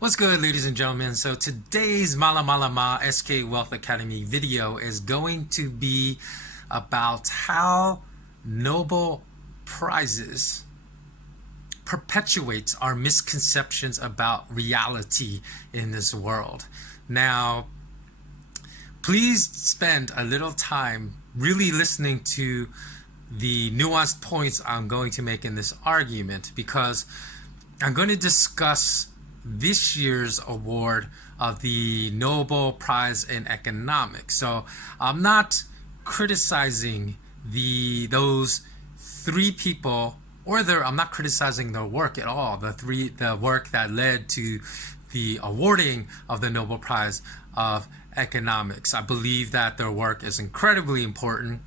What's good, ladies and gentlemen? So today's Mala Mala Ma SK Wealth Academy video is going to be about how Nobel Prizes perpetuates our misconceptions about reality in this world. Now, please spend a little time really listening to the nuanced points I'm going to make in this argument, because I'm going to discuss this year's award of the Nobel Prize in Economics. So I'm not criticizing those three people, or I'm not criticizing their work at all. The work that led to the awarding of the Nobel Prize of Economics. I believe that their work is incredibly important,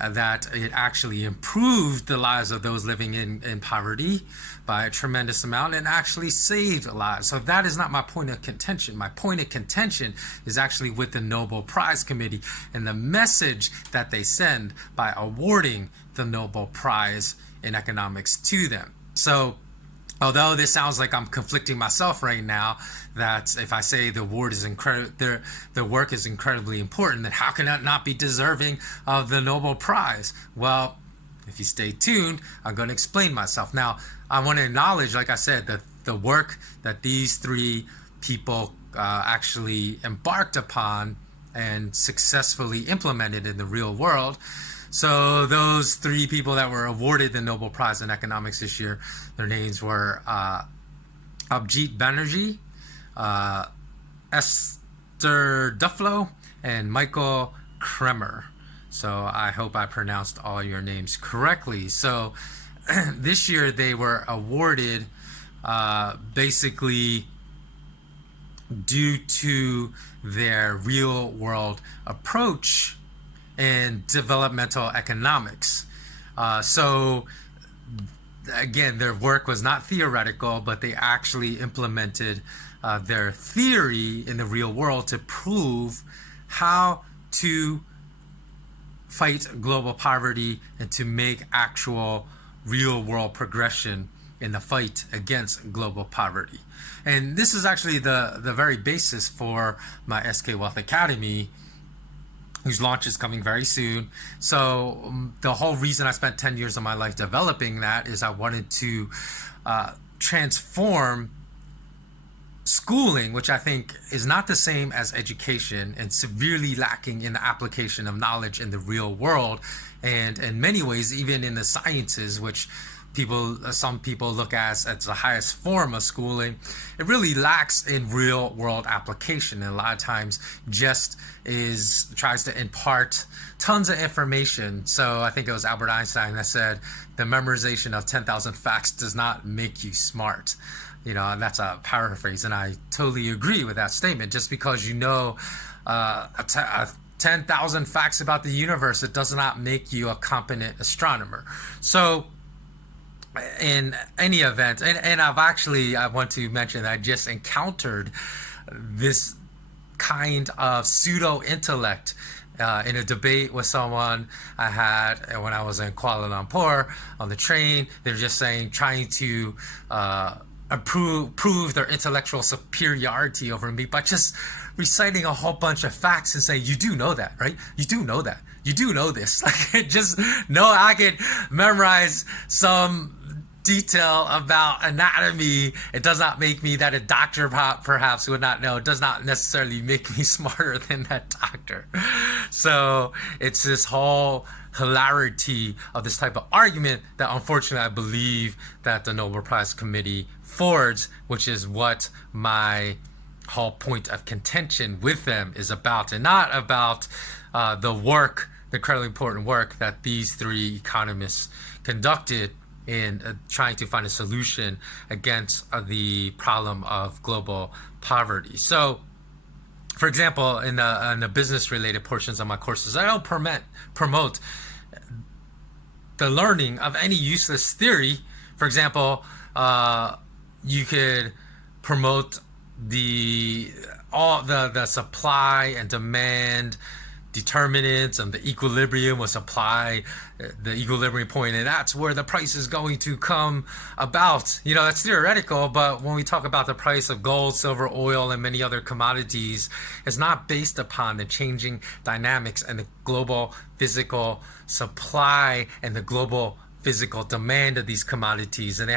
that it actually improved the lives of those living in poverty by a tremendous amount and actually saved lives. So that is not my point of contention. My point of contention is actually with the Nobel Prize Committee and the message that they send by awarding the Nobel Prize in Economics to them. So although this sounds like I'm conflicting myself right now, that if I say the award is the work is incredibly important, then how can that not be deserving of the Nobel Prize? Well, if you stay tuned, I'm going to explain myself. Now, I want to acknowledge, like I said, that the work that these three people actually embarked upon and successfully implemented in the real world. So those three people that were awarded the Nobel Prize in Economics this year, their names were Abhijit Banerjee, Esther Duflo, and Michael Kremer. So I hope I pronounced all your names correctly. So this year they were awarded basically due to their real world approach in developmental economics. So again, their work was not theoretical, but they actually implemented their theory in the real world to prove how to fight global poverty and to make actual real world progression in the fight against global poverty. And this is actually the very basis for my SK Wealth Academy, whose launch is coming very soon. So the whole reason I spent 10 years of my life developing that is I wanted to transform schooling, which I think is not the same as education and severely lacking in the application of knowledge in the real world, and in many ways even in the sciences, which some people look at as the highest form of schooling. It really lacks in real world application, and a lot of times just tries to impart tons of information. So I think it was Albert Einstein that said the memorization of 10,000 facts does not make you smart. And that's a paraphrase, and I totally agree with that statement. Just because you know 10,000 facts about the universe, it does not make you a competent astronomer. So in any event, and I want to mention that I just encountered this kind of pseudo intellect in a debate with someone I had when I was in Kuala Lumpur on the train. They're just trying to prove their intellectual superiority over me by just reciting a whole bunch of facts and saying, you do know that, right? You do know that. You do know this. Like, just know I could memorize some detail about anatomy. It does not make me that a doctor perhaps would not know. It does not necessarily make me smarter than that doctor. So it's this whole hilarity of this type of argument that unfortunately I believe that the Nobel Prize Committee forwards, which is what my whole point of contention with them is about, and not about the incredibly important work that these three economists conducted in trying to find a solution against the problem of global poverty. So, for example, in the business-related portions of my courses, I don't promote the learning of any useless theory. For example, you could promote the supply and demand determinants of the equilibrium with supply, the equilibrium point, and that's where the price is going to come about. That's theoretical, but when we talk about the price of gold, silver, oil, and many other commodities, it's not based upon the changing dynamics and the global physical supply and the global physical demand of these commodities, and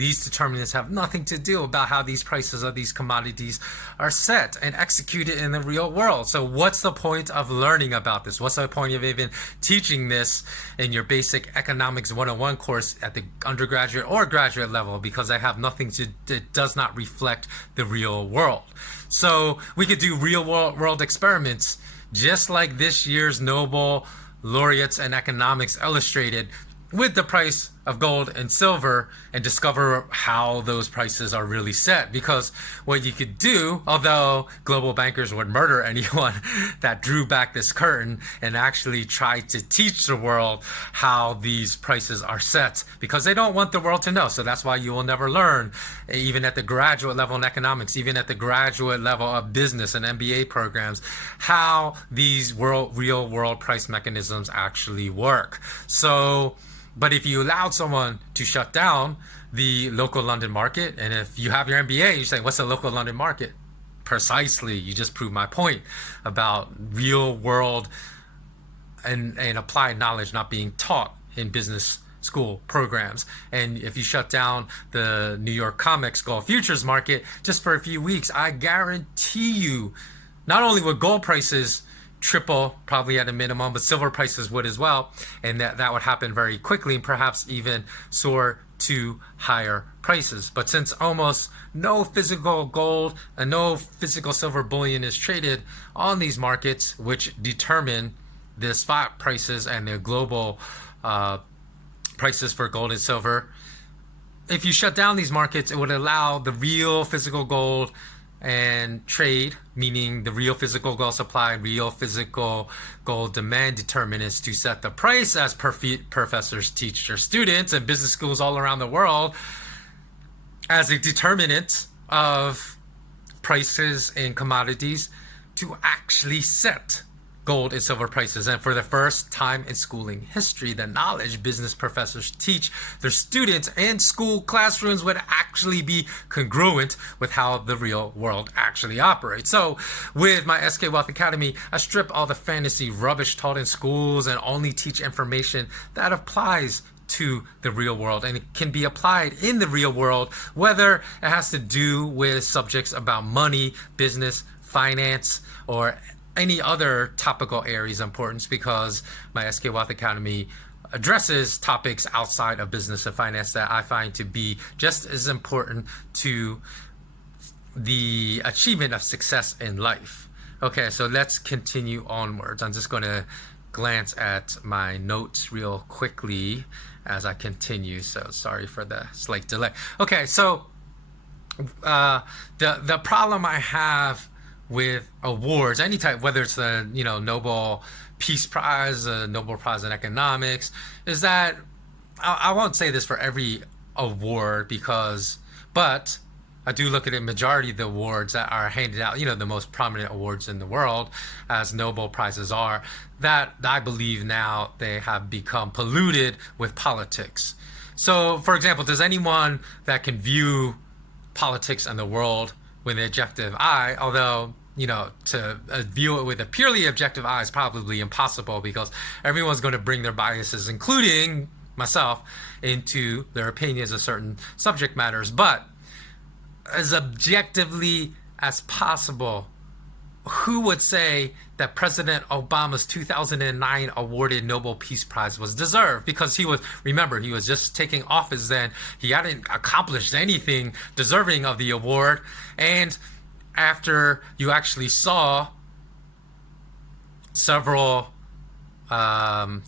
these determinants have nothing to do about how these prices of these commodities are set and executed in the real world. So what's the point of learning about this? What's the point of even teaching this in your basic economics 101 course at the undergraduate or graduate level? Because it does not reflect the real world. So we could do real world experiments just like this year's Nobel laureates in economics illustrated, with the price of gold and silver, and discover how those prices are really set. Because what you could do, although global bankers would murder anyone that drew back this curtain and actually tried to teach the world how these prices are set, because they don't want the world to know. So that's why you will never learn, even at the graduate level in economics, even at the graduate level of business and MBA programs, how these real world price mechanisms actually work. But if you allowed someone to shut down the local London market, and if you have your MBA, you're saying, what's the local London market? Precisely, you just proved my point about real world and applied knowledge not being taught in business school programs. And if you shut down the New York Comex gold futures market just for a few weeks, I guarantee you, not only would gold prices triple probably at a minimum, but silver prices would as well, and that would happen very quickly and perhaps even soar to higher prices. But since almost no physical gold and no physical silver bullion is traded on these markets, which determine the spot prices and the global prices for gold and silver, if you shut down these markets, it would allow the real physical gold and trade, meaning the real physical gold supply, real physical gold demand determinants to set the price, as professors teach their students in business schools all around the world, as a determinant of prices and commodities to actually set gold and silver prices. And for the first time in schooling history, the knowledge business professors teach their students in school classrooms would actually be congruent with how the real world actually operates. So with my SK Wealth Academy, I strip all the fantasy rubbish taught in schools and only teach information that applies to the real world, and it can be applied in the real world, whether it has to do with subjects about money, business, finance, or any other topical areas of importance, because my SK Wealth Academy addresses topics outside of business and finance that I find to be just as important to the achievement of success in life. Okay, so let's continue onwards. I'm just going to glance at my notes real quickly as I continue, so sorry for the slight delay. Okay, so the problem I have with awards, any type, whether it's the Nobel Peace Prize, Nobel Prize in Economics, is that I won't say this for every award, but I do look at the majority of the awards that are handed out, the most prominent awards in the world, as Nobel Prizes are, that I believe now they have become polluted with politics. So, for example, does anyone that can view politics and the world with an objective eye, although to view it with a purely objective eye is probably impossible, because everyone's going to bring their biases, including myself, into their opinions of certain subject matters. But as objectively as possible, who would say that President Obama's 2009 awarded Nobel Peace Prize was deserved? Because he was just taking office then. He hadn't accomplished anything deserving of the award. And after you actually saw several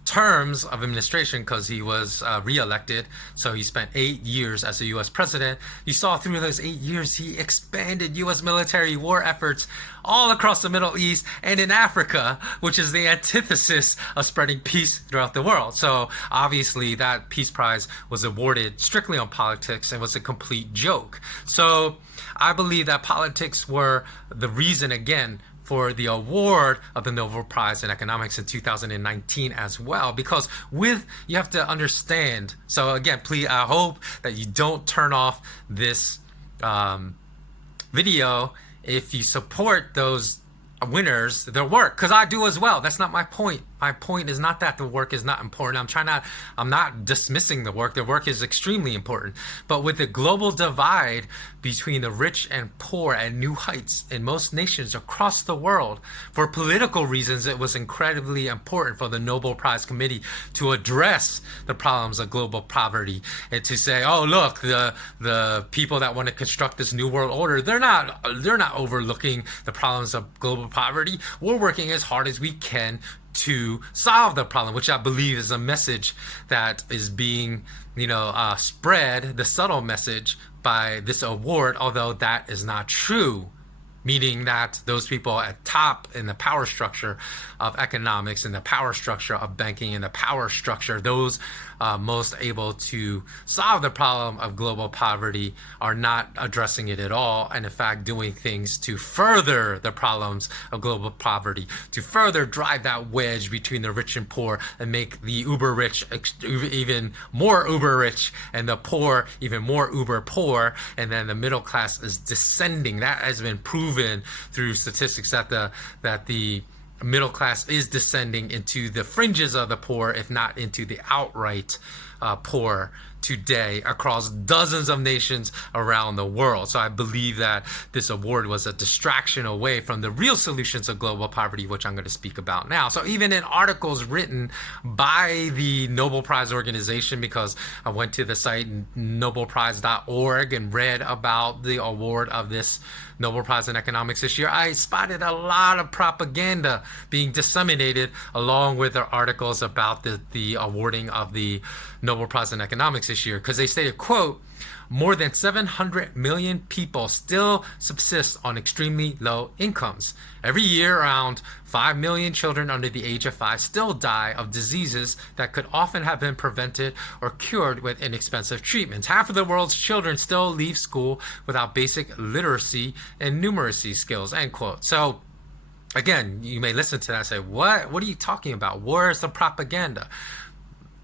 terms of administration, because he was reelected, so he spent 8 years as a U.S. president, you saw through those 8 years he expanded U.S. military war efforts all across the Middle East and in Africa, which is the antithesis of spreading peace throughout the world. So obviously that Peace Prize was awarded strictly on politics and was a complete joke. So I believe that politics were the reason, again, for the award of the Nobel Prize in Economics in 2019 as well, because you have to understand. So again, please, I hope that you don't turn off this video if you support those winners, their work, because I do as well. That's not my point. My point is not that the work is not important. I'm not dismissing the work. The work is extremely important. But with the global divide between the rich and poor at new heights in most nations across the world, for political reasons, it was incredibly important for the Nobel Prize Committee to address the problems of global poverty and to say, oh, look, the people that want to construct this new world order, they're not overlooking the problems of global poverty. We're working as hard as we can to solve the problem, which I believe is a message that is being, spread, the subtle message by this award, although that is not true. Meaning that those people at top in the power structure of economics and the power structure of banking and the power structure, those most able to solve the problem of global poverty are not addressing it at all, and in fact doing things to further the problems of global poverty, to further drive that wedge between the rich and poor and make the uber rich even more uber rich and the poor even more uber poor, and then the middle class is descending. That has been proven through statistics that the middle class is descending into the fringes of the poor, if not into the outright poor today across dozens of nations around the world. So I believe that this award was a distraction away from the real solutions of global poverty, which I'm going to speak about now. So even in articles written by the Nobel Prize organization, because I went to the site nobelprize.org and read about the award of this Nobel Prize in Economics this year, I spotted a lot of propaganda being disseminated along with their articles about the awarding of the Nobel Prize in Economics this year, because they stated, quote, more than 700 million people still subsist on extremely low incomes. Every year, around 5 million children under the age of 5 still die of diseases that could often have been prevented or cured with inexpensive treatments. Half of the world's children still leave school without basic literacy and numeracy skills, end quote. So again, you may listen to that and say, what are you talking about? Where's the propaganda?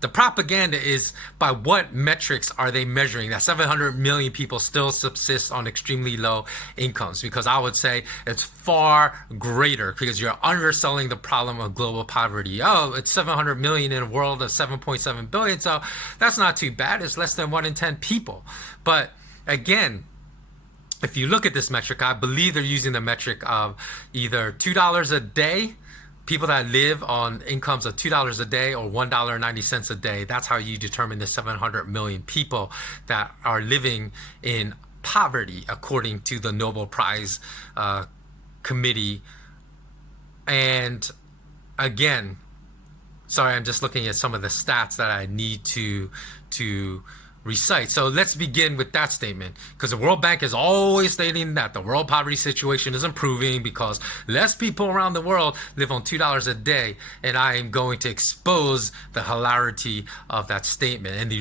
The propaganda is by what metrics are they measuring that 700 million people still subsist on extremely low incomes? Because I would say it's far greater, because you're underselling the problem of global poverty. Oh, it's 700 million in a world of 7.7 billion. So that's not too bad. It's less than 1 in 10 people. But again, if you look at this metric, I believe they're using the metric of either $2 a day, people that live on incomes of $2 a day or $1.90 a day. That's how you determine the 700 million people that are living in poverty, according to the Nobel Prize Committee. And again, sorry, I'm just looking at some of the stats that I need to recite. So let's begin with that statement, because the World Bank is always stating that the world poverty situation is improving because less people around the world live on $2 a day. And I am going to expose the hilarity of that statement and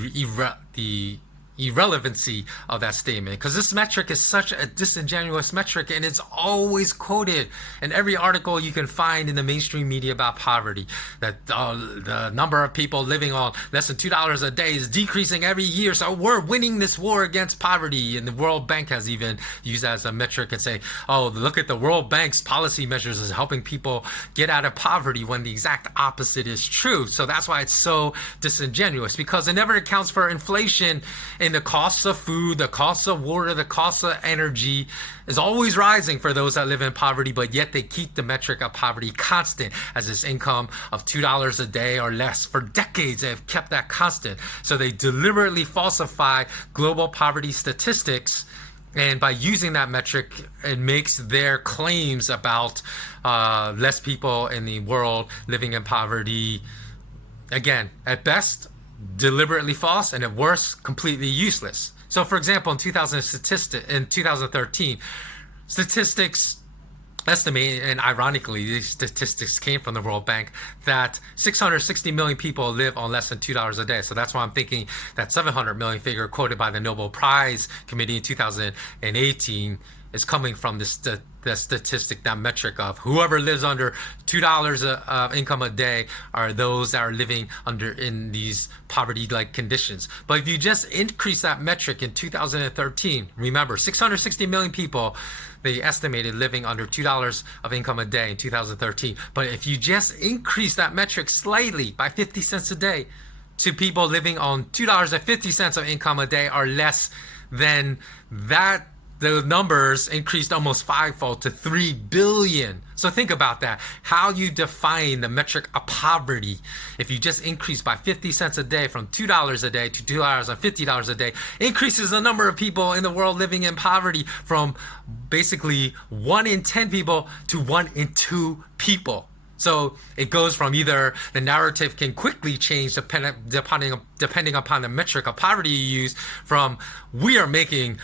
the irrelevancy of that statement, because this metric is such a disingenuous metric, and it's always quoted in every article you can find in the mainstream media about poverty, that the number of people living on less than $2 a day is decreasing every year, so we're winning this war against poverty. And the World Bank has even used that as a metric and say, oh, look at the World Bank's policy measures as helping people get out of poverty, when the exact opposite is true. So that's why it's so disingenuous, because it never accounts for inflation in the costs of food, the costs of water, the costs of energy is always rising for those that live in poverty, but yet they keep the metric of poverty constant as this income of $2 a day or less. For decades, they have kept that constant. So they deliberately falsify global poverty statistics, and by using that metric, it makes their claims about less people in the world living in poverty, again, at best, deliberately false, and at worst, completely useless. So for example, in 2013, statistics estimate, and ironically, these statistics came from the World Bank, that 660 million people live on less than $2 a day. So that's why I'm thinking that 700 million figure quoted by the Nobel Prize Committee in 2018 is coming from the statistic, that metric of whoever lives under $2 of income a day are those that are living under in these poverty-like conditions. But if you just increase that metric in 2013, remember 660 million people they estimated living under $2 of income a day in 2013. But if you just increase that metric slightly by 50 cents a day to people living on $2.50 of income a day or less, then that the numbers increased almost fivefold to 3 billion. So think about that. How you define the metric of poverty. If you just increase by 50 cents a day from $2 a day to $2.50 a day, increases the number of people in the world living in poverty from basically 1 in 10 people to 1 in 2 people. So it goes from either the narrative can quickly change depending upon the metric of poverty you use, from we're making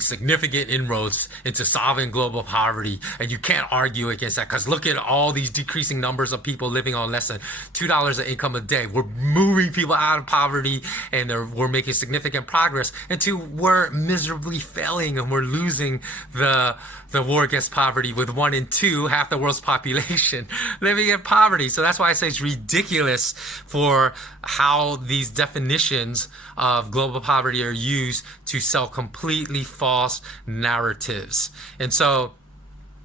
significant inroads into solving global poverty, and you can't argue against that because look at all these decreasing numbers of people living on less than $2 of income a day. We're moving people out of poverty, and we're making significant progress, into we're miserably failing and we're losing the war against poverty with 1 in 2, half the world's population living in poverty. So that's why I say it's ridiculous for how these definitions of global poverty are used to sell completely false narratives. And so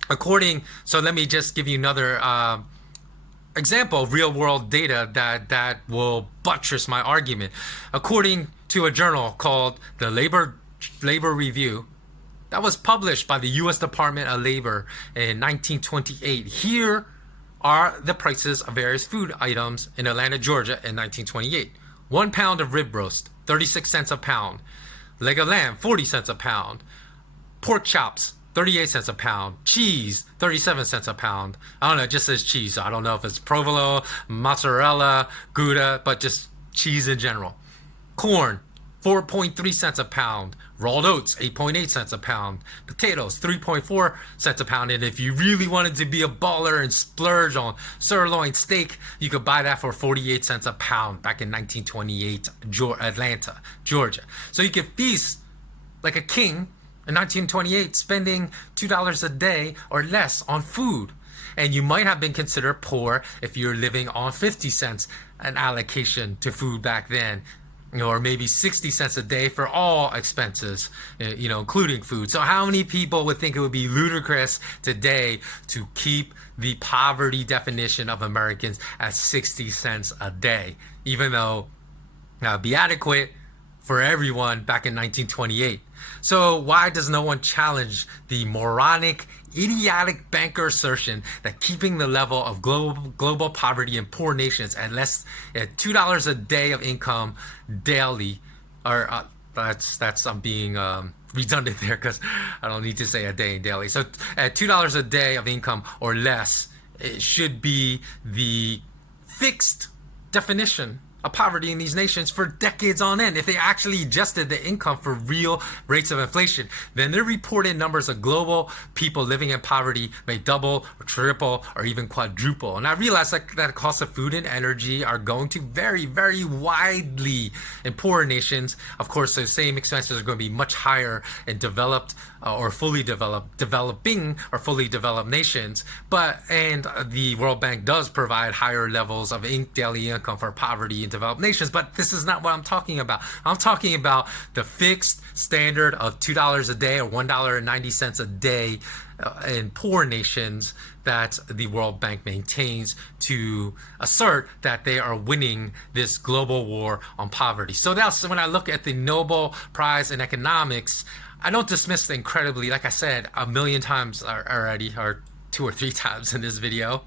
let me just give you another example of real world data that will buttress my argument. According to a journal called the Labor Review, that was published by the U.S. Department of Labor in 1928. Here are the prices of various food items in Atlanta, Georgia in 1928. 1 pound of rib roast, 36 cents a pound. Leg of lamb, 40 cents a pound. Pork chops, 38 cents a pound. Cheese, 37 cents a pound. I don't know, it just says cheese. So I don't know if it's provolone, mozzarella, Gouda, but just cheese in general. Corn, 4.3 cents a pound. Rolled oats, 8.8 cents a pound. Potatoes, 3.4 cents a pound. And if you really wanted to be a baller and splurge on sirloin steak, you could buy that for 48 cents a pound back in 1928, Atlanta, Georgia. So you could feast like a king in 1928, spending $2 a day or less on food. And you might have been considered poor if you're living on 50 cents an allocation to food back then, or maybe 60 cents a day for all expenses, including food. So how many people would think it would be ludicrous today to keep the poverty definition of Americans at 60 cents a day, even though that would be adequate for everyone back in 1928? So why does no one challenge the moronic, idiotic banker assertion that keeping the level of global poverty in poor nations at $2 a day of income daily, or I'm being redundant there because I don't need to say a day and daily. So at $2 a day of income or less, it should be the fixed definition of poverty in these nations for decades on end. If they actually adjusted the income for real rates of inflation, then their reported numbers of global people living in poverty may double or triple or even quadruple. And I realize that the cost of food and energy are going to vary very widely in poorer nations. Of course, the same expenses are going to be much higher in developing or fully developed nations. And the World Bank does provide higher levels of daily income for poverty in developed nations, but this is not what I'm talking about. I'm talking about the fixed standard of $2 a day or $1.90 a day in poor nations that the World Bank maintains to assert that they are winning this global war on poverty. So that's when I look at the Nobel Prize in Economics, I don't dismiss the incredibly, like I said, 1,000,000 times already, or 2 or 3 times in this video,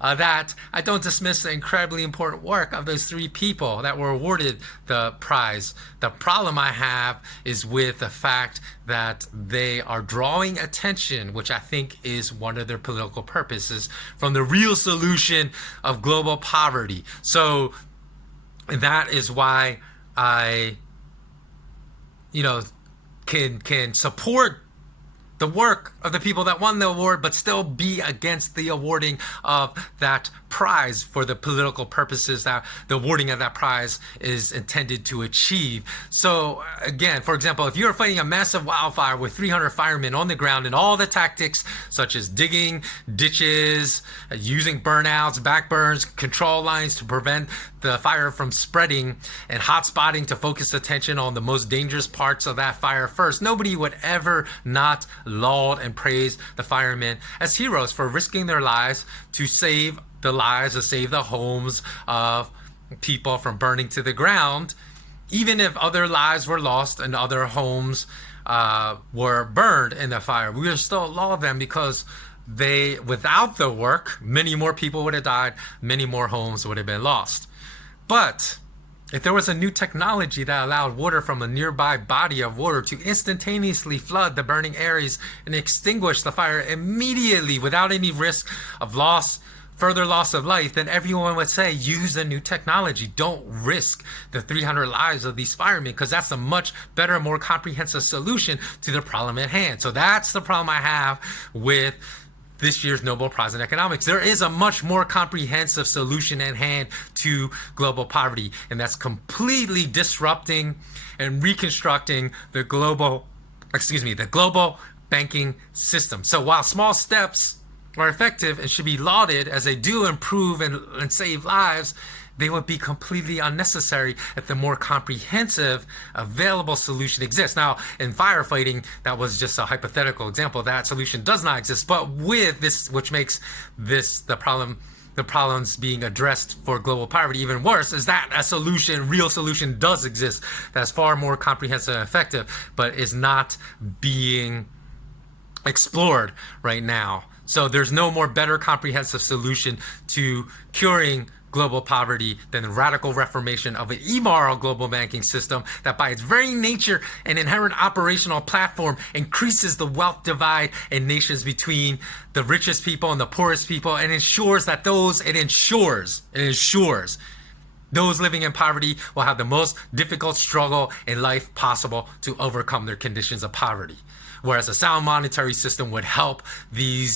that I don't dismiss the incredibly important work of those 3 people that were awarded the prize. The problem I have is with the fact that they are drawing attention, which I think is one of their political purposes, from the real solution of global poverty. So that is why I, can support the work of the people that won the award, but still be against the awarding of that prize for the political purposes that the awarding of that prize is intended to achieve. So again, for example, if you're fighting a massive wildfire with 300 firemen on the ground and all the tactics such as digging ditches, using burnouts, backburns, control lines to prevent the fire from spreading, and hot spotting to focus attention on the most dangerous parts of that fire first, nobody would ever not laud and praise the firemen as heroes for risking their lives to save the lives, to save the homes of people from burning to the ground, even if other lives were lost and other homes were burned in the fire. We would still laud them because they, without the work, many more people would have died, many more homes would have been lost. But if there was a new technology that allowed water from a nearby body of water to instantaneously flood the burning areas and extinguish the fire immediately without any risk of further loss of life, then everyone would say, use the new technology. Don't risk the 300 lives of these firemen, because that's a much better, more comprehensive solution to the problem at hand. So that's the problem I have with this year's Nobel Prize in Economics. There is a much more comprehensive solution at hand to global poverty, and that's completely disrupting and reconstructing the global banking system. So while small steps are effective and should be lauded as they do improve and save lives, they would be completely unnecessary if the more comprehensive available solution exists. Now, in firefighting, that was just a hypothetical example. That solution does not exist. But with this, which makes this the problems being addressed for global poverty even worse, is that a real solution does exist that's far more comprehensive and effective, but is not being explored right now. So there's no more better comprehensive solution to curing global poverty than the radical reformation of an immoral global banking system that by its very nature and inherent operational platform increases the wealth divide in nations between the richest people and the poorest people, and ensures that those living in poverty will have the most difficult struggle in life possible to overcome their conditions of poverty. Whereas a sound monetary system would help the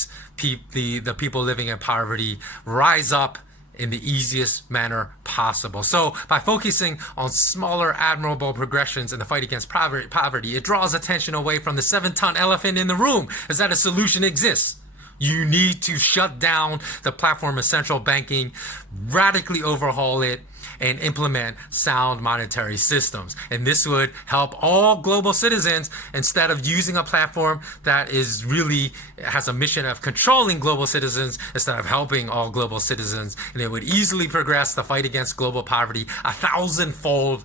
people living in poverty rise up in the easiest manner possible. So by focusing on smaller admirable progressions in the fight against poverty, it draws attention away from the 7-ton elephant in the room, is that a solution exists. You need to shut down the platform of central banking, radically overhaul it, and implement sound monetary systems. And this would help all global citizens, instead of using a platform that has a mission of controlling global citizens instead of helping all global citizens. And it would easily progress the fight against global poverty 1,000-fold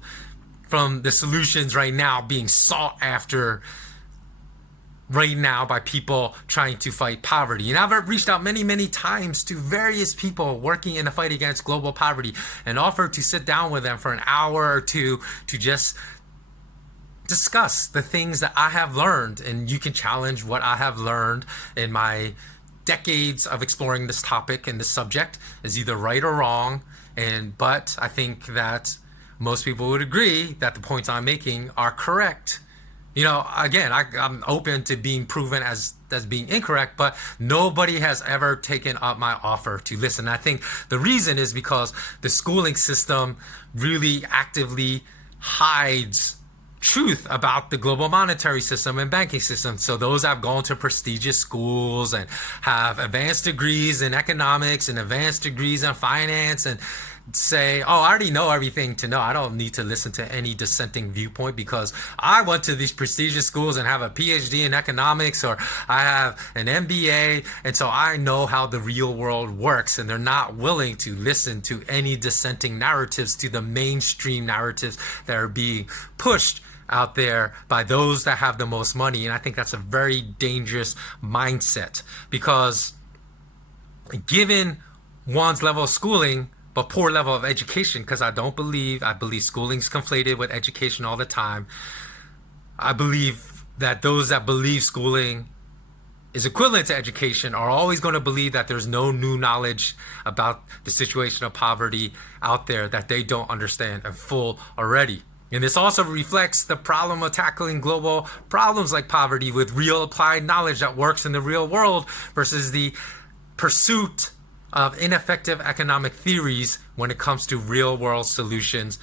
from the solutions right now being sought after right now by people trying to fight poverty. And I've reached out many, many times to various people working in the fight against global poverty and offered to sit down with them for an hour or two to just discuss the things that I have learned. And you can challenge what I have learned in my decades of exploring this topic and this subject is either right or wrong. But I think that most people would agree that the points I'm making are correct. Again, I'm open to being proven as being incorrect, but nobody has ever taken up my offer to listen. I think the reason is because the schooling system really actively hides truth about the global monetary system and banking system. So those that have gone to prestigious schools and have advanced degrees in economics and advanced degrees in finance and say, oh, I already know everything to know. I don't need to listen to any dissenting viewpoint because I went to these prestigious schools and have a PhD in economics, or I have an MBA, and so I know how the real world works. And they're not willing to listen to any dissenting narratives, to the mainstream narratives that are being pushed out there by those that have the most money. And I think that's a very dangerous mindset, because given one's level of schooling but poor level of education, because I believe schooling's conflated with education all the time. I believe that those that believe schooling is equivalent to education are always going to believe that there's no new knowledge about the situation of poverty out there that they don't understand in full already. And this also reflects the problem of tackling global problems like poverty with real applied knowledge that works in the real world versus the pursuit of ineffective economic theories when it comes to real world solutions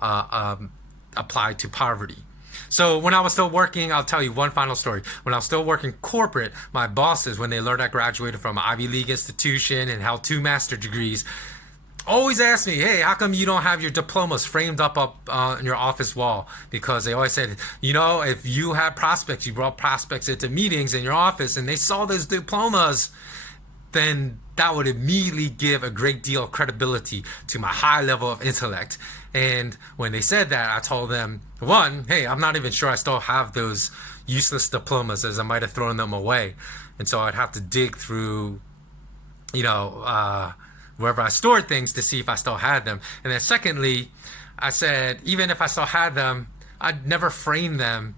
applied to poverty. So when I was still working, I'll tell you one final story. When I was still working corporate, my bosses, when they learned I graduated from an Ivy League institution and held 2 master's degrees, always ask me, hey, how come you don't have your diplomas framed up on your office wall? Because they always said, if you had prospects, you brought prospects into meetings in your office and they saw those diplomas, then that would immediately give a great deal of credibility to my high level of intellect. And when they said that, I told them, one, hey, I'm not even sure I still have those useless diplomas, as I might have thrown them away. And so I'd have to dig through, wherever I stored things to see if I still had them. And then secondly, I said, even if I still had them, I'd never frame them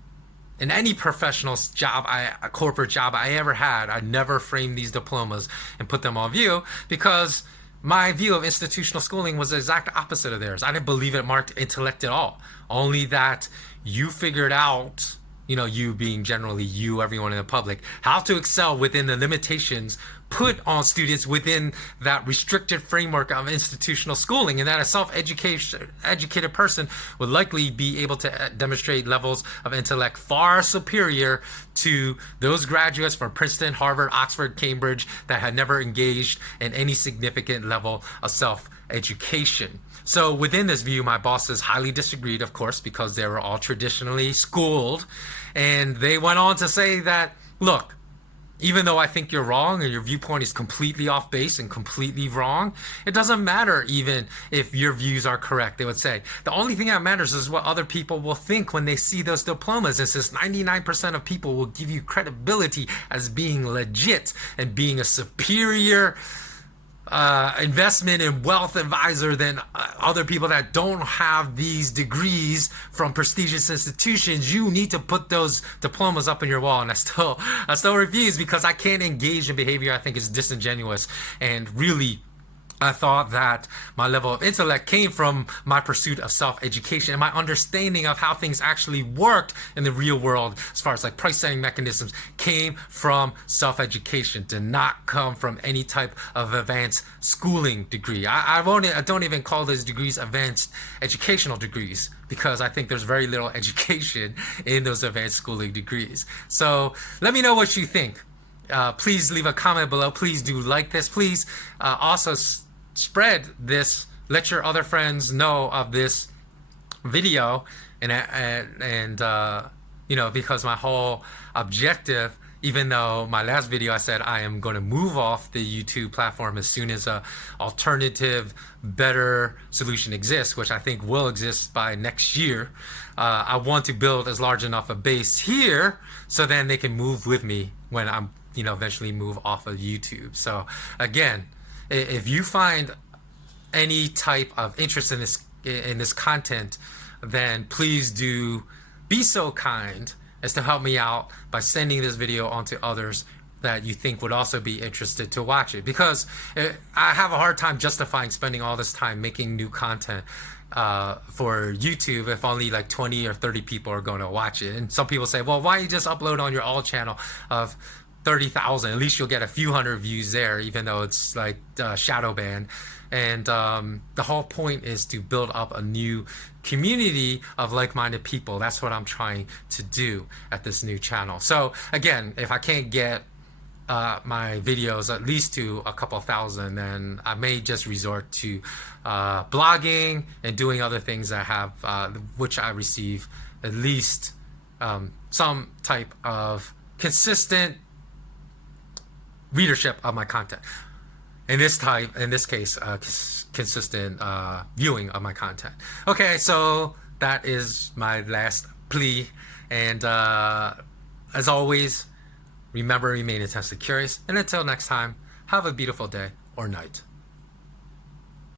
in any professional job, a corporate job I ever had. I never framed these diplomas and put them on view because my view of institutional schooling was the exact opposite of theirs. I didn't believe it marked intellect at all. Only that you figured out, you being generally you, everyone in the public, how to excel within the limitations put on students within that restricted framework of institutional schooling, and that a self-educated person would likely be able to demonstrate levels of intellect far superior to those graduates from Princeton, Harvard, Oxford, Cambridge that had never engaged in any significant level of self-education. So within this view, my bosses highly disagreed, of course, because they were all traditionally schooled. And they went on to say that, look, even though I think you're wrong and your viewpoint is completely off base and completely wrong, it doesn't matter even if your views are correct, they would say. The only thing that matters is what other people will think when they see those diplomas. And since 99% of people will give you credibility as being legit and being a superior investment in wealth advisor than other people that don't have these degrees from prestigious institutions, you need to put those diplomas up on your wall. And I still refuse because I can't engage in behavior I think is disingenuous. And really, I thought that my level of intellect came from my pursuit of self-education and my understanding of how things actually worked in the real world, as far as like price setting mechanisms, came from self-education, did not come from any type of advanced schooling degree. I don't even call those degrees advanced educational degrees because I think there's very little education in those advanced schooling degrees. So let me know what you think. Please leave a comment below. Please do like this. Please also spread this. Let your other friends know of this video, and because my whole objective, even though my last video I said I am going to move off the YouTube platform as soon as a alternative, better solution exists, which I think will exist by next year. I want to build as large enough a base here so then they can move with me when I'm eventually move off of YouTube. So again, if you find any type of interest in this content, then please do be so kind as to help me out by sending this video on to others that you think would also be interested to watch it, because I have a hard time justifying spending all this time making new content for YouTube if only like 20 or 30 people are going to watch it. And some people say, well, why don't you just upload on your alt channel of 30,000? At least you'll get a few hundred views there, even though it's like shadow banned. And the whole point is to build up a new community of like-minded people. That's what I'm trying to do at this new channel. So again, if I can't get my videos at least to a couple thousand, then I may just resort to blogging and doing other things that have which I receive at least some type of consistent readership of my content. In this case, consistent viewing of my content. Okay, so that is my last plea. And as always, remember, remain intensely curious. And until next time, have a beautiful day or night.